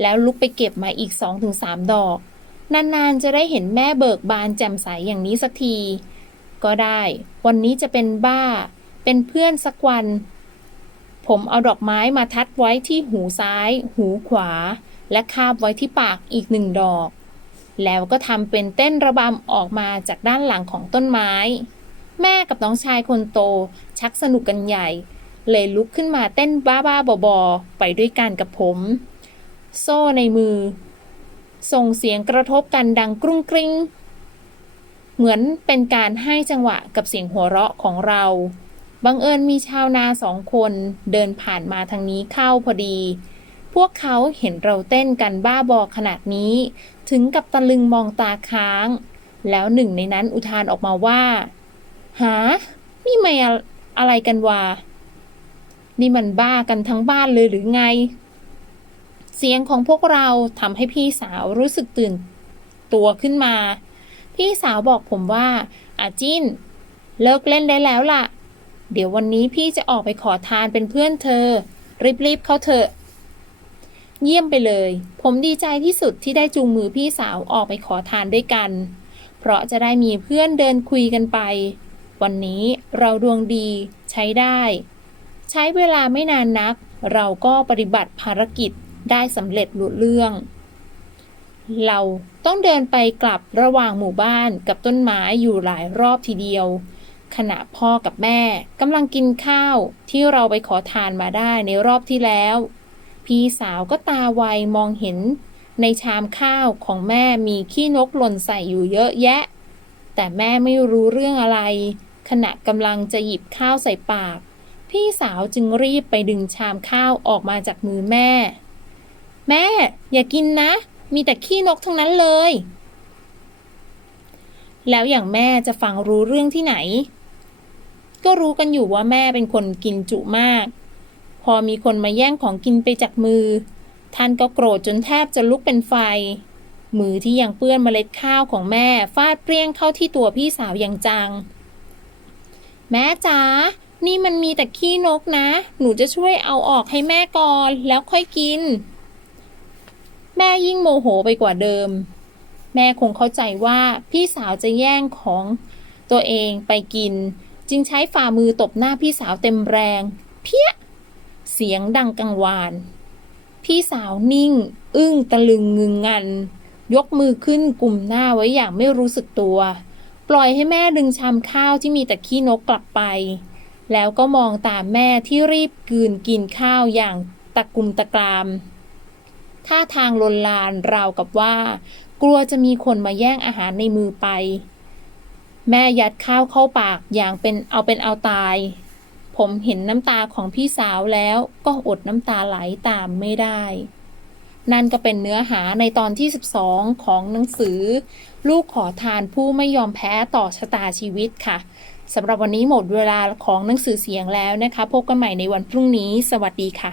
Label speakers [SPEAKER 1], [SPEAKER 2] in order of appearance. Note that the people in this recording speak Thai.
[SPEAKER 1] แล้วลุกไปเก็บมาอีก 2-3 ดอก นานๆจะได้เห็นแม่เบิกบานแจ่มใสอย่างนี้สักที ก็ได้ วันนี้จะเป็นบ้า เป็นเพื่อนสักวัน ผมเอาดอกไม้มาทัดไว้ที่หูซ้าย หูขวา และคาบไว้ที่ปากอีกหนึ่งดอก แล้วก็ทำเป็นเต้นระบำออกมาจากด้านหลังของต้นไม้ แม่กับน้องชายคนโต ชักสนุกกันใหญ่เลยลุกขึ้นมาเต้นบ้าๆบอๆไปด้วยกันกับผม โซ่ในมือ ส่งเสียงกระทบกันดังกรุ้งกริ้ง เหมือนเป็นการให้จังหวะกับเสียงหัวเราะของเรา บังเอิญมีชาวนาสองคนเดินผ่านมาทางนี้เข้าพอดี พวกเขาเห็นเราเต้นกันบ้าบอขนาดนี้ ถึงกับตะลึงมองตาค้าง แล้วหนึ่งในนั้นอุทานออกมาว่า หา นี่ไม่อะอะไรกันวะนี่มันบ้ากันทั้งบ้านเลยหรือไง เสียงของพวกเราทำให้พี่สาวรู้สึกตื่นตัวขึ้นมา พี่สาวบอกผมว่าอาจินเลิกเล่นได้แล้วล่ะ เดี๋ยววันนี้พี่จะออกไปขอทานเป็นเพื่อนเธอ รีบๆเข้าเถอะ เยี่ยมไปเลย ผมดีใจที่สุดที่ได้จูงมือพี่สาวออกไปขอทานด้วยกัน เพราะจะได้มีเพื่อนเดินคุยกันไป วันนี้เราดวงดีใช้ได้ ใช้เวลาไม่นานนัก เราก็ปฏิบัติภารกิจ ได้สำเร็จลุล่วงเราต้องเดินไปกลับระหว่างหมู่บ้านกับต้นไม้อยู่หลายรอบทีเดียว ขณะพ่อกับแม่กำลังกินข้าวที่เราไปขอทานมาได้ในรอบที่แล้ว พี่สาวก็ตาไวมองเห็น ในชามข้าวของแม่มีขี้นกหล่นใส่อยู่เยอะแยะ แต่แม่ไม่รู้เรื่องอะไร ขณะกำลังจะหยิบข้าวใส่ปาก พี่สาวจึงรีบไปดึงชามข้าวออกมาจากมือแม่ แม่ อย่ากินนะ มีแต่ขี้นกทั้งนั้นเลย แล้วอย่างแม่จะฟังรู้เรื่องที่ไหน ก็รู้กันอยู่ว่าแม่เป็นคนกินจุมาก พอมีคนมาแย่งของกินไปจากมือ ท่านก็โกรธจนแทบจะลุกเป็นไฟ มือที่ยังเปื้อนเมล็ดข้าวของแม่ฟาดเปรี้ยงเข้าที่ตัวพี่สาวอย่างจัง แม่จ๋านี่มันมีแต่ขี้นกนะ หนูจะช่วยเอาออกให้แม่ก่อน แล้วค่อยกิน แม่ยิ่งโมโหไปกว่าเดิม แม่คงเข้าใจว่าพี่สาวจะแย่งของตัวเองไปกิน จึงใช้ฝ่ามือตบหน้าพี่สาวเต็มแรง เพี้ย เสียงดังกังวาน พี่สาวนิ่ง อึ้งตะลึงงึงงัน ยกมือขึ้นกลุ่มหน้าไว้อย่างไม่รู้สึกตัว ปล่อยให้แม่ดึงชามข้าวที่มีแต่ขี้นกกลับไป แล้วก็มองตามแม่ที่รีบกืนกินข้าวอย่างตะกุมตะกราม ท่าทางลนลานราวกับว่า กลัวจะมีคนมาแย่งอาหารในมือไป แม่ยัดข้าวเข้าปากอย่างเป็นเอาเป็นเอาตาย ผมเห็นน้ำตาของพี่สาวแล้วก็อดน้ำตาไหลตามไม่ได้ นั่นก็เป็นเนื้อหาในตอนที่ 12 ของหนังสือ ลูกขอทานผู้ไม่ยอมแพ้ต่อชะตาชีวิตค่ะสำหรับวันนี้หมดเวลาของหนังสือเสียงแล้วนะคะ พบกันใหม่ในวันพรุ่งนี้ สวัสดีค่ะ